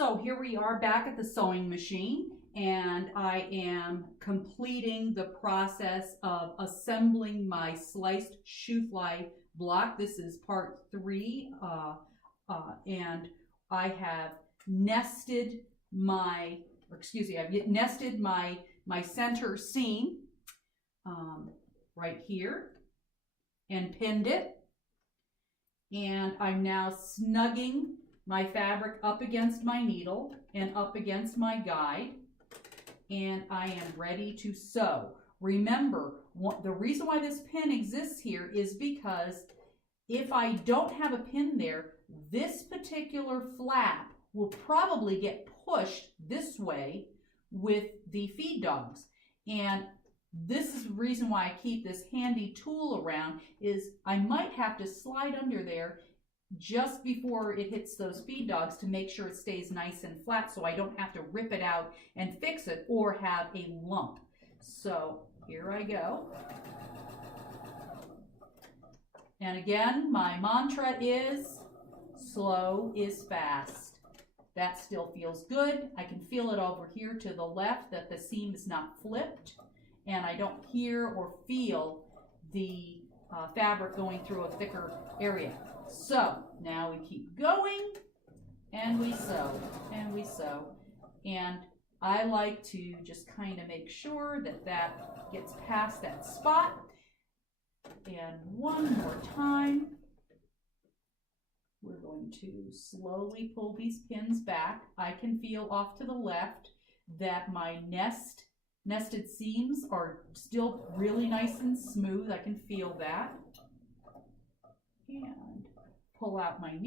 So here we are back at the sewing machine, and I am completing the process of assembling my sliced Shoo-Fly block. This is part 3, and I have nested my, my center seam right here and pinned it. And I'm now snugging my fabric up against my needle and up against my guide, and I am ready to sew. Remember, the reason why this pin exists here is because if I don't have a pin there, this particular flap will probably get pushed this way with the feed dogs. And this is the reason why I keep this handy tool around, is I might have to slide under there just before it hits those feed dogs to make sure it stays nice and flat, so I don't have to rip it out and fix it or have a lump. So here I go. And again, my mantra is slow is fast. That still feels good. I can feel it over here to the left that the seam is not flipped, and I don't hear or feel the fabric going through a thicker area. So now we keep going, and we sew, and we sew. And I like to just kind of make sure that that gets past that spot. And one more time, we're going to slowly pull these pins back. I can feel off to the left that my nested seams are still really nice and smooth. I can feel that. And pull out my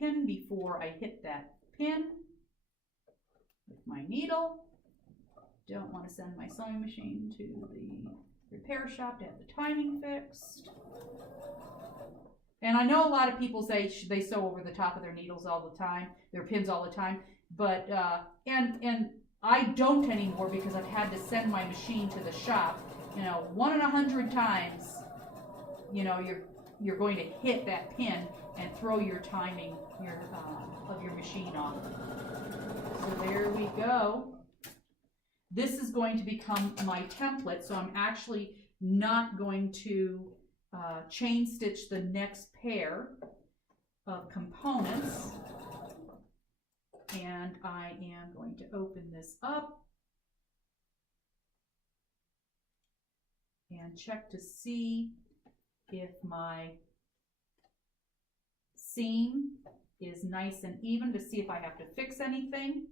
pin before I hit that pin with my needle. Don't want to send my sewing machine to the repair shop to have the timing fixed. And I know a lot of people say they sew over the top of their needles all the time, their pins all the time, but and I don't anymore because I've had to send my machine to the shop. You know, 1 in 100 times, you know, you're going to hit that pin and throw your timing of your machine off. So there we go. This is going to become my template, so I'm actually not going to chain stitch the next pair of components. And I am going to open this up and check to see if my seam is nice and even, to see if I have to fix anything,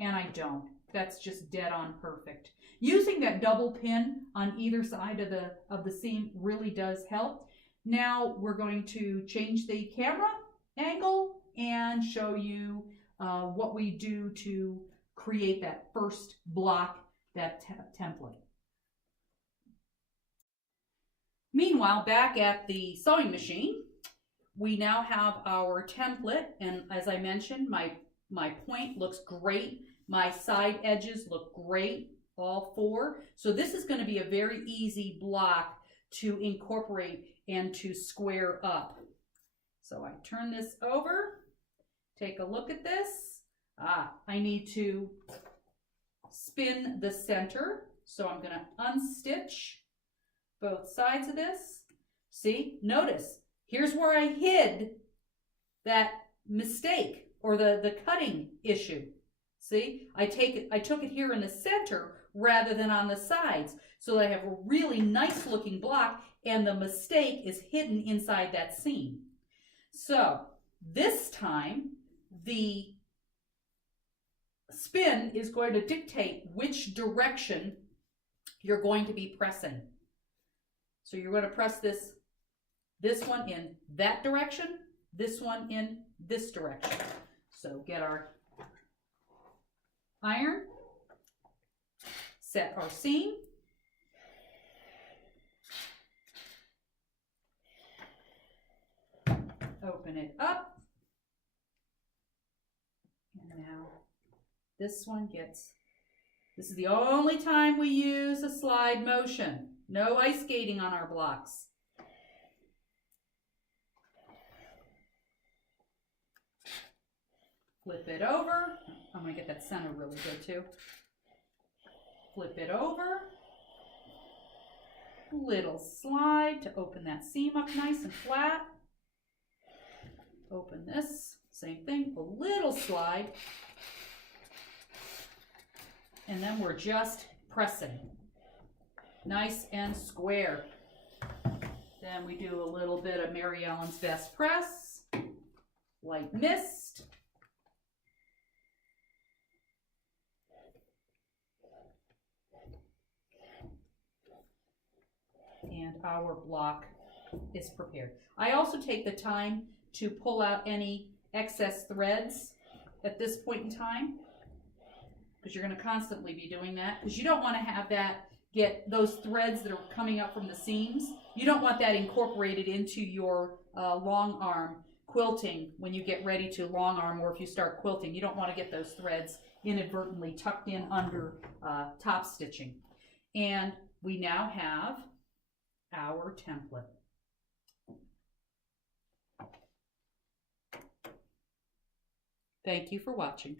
and I don't. That's just dead on perfect. Using that double pin on either side of the seam really does help. Now we're going to change the camera angle and show you what we do to create that first block, that template. Meanwhile, back at the sewing machine, we now have our template, and as I mentioned, my point looks great. My side edges look great, all 4. So this is going to be a very easy block to incorporate and to square up. So I turn this over, take a look at this. I need to spin the center, so I'm going to unstitch both sides of this. See, notice, here's where I hid that mistake or the cutting issue. See, I took it here in the center rather than on the sides, so that I have a really nice looking block, and the mistake is hidden inside that seam. So this time, the spin is going to dictate which direction you're going to be pressing. So you're going to press this one in that direction, this one in this direction. So get our iron, set our seam, open it up, and now this is the only time we use a slide motion. No ice skating on our blocks. Flip it over, I'm going to get that center really good too. Flip it over. Little slide to open that seam up nice and flat. Open this, same thing, a little slide. And then we're just pressing. Nice and square. Then we do a little bit of Mary Ellen's Best Press, light mist. And our block is prepared. I also take the time to pull out any excess threads at this point in time, because you're going to constantly be doing that, because you don't want to have that get those threads that are coming up from the seams. You don't want that incorporated into your long arm quilting when you get ready to long arm, or if you start quilting. You don't want to get those threads inadvertently tucked in under top stitching. And we now have our template. Thank you for watching.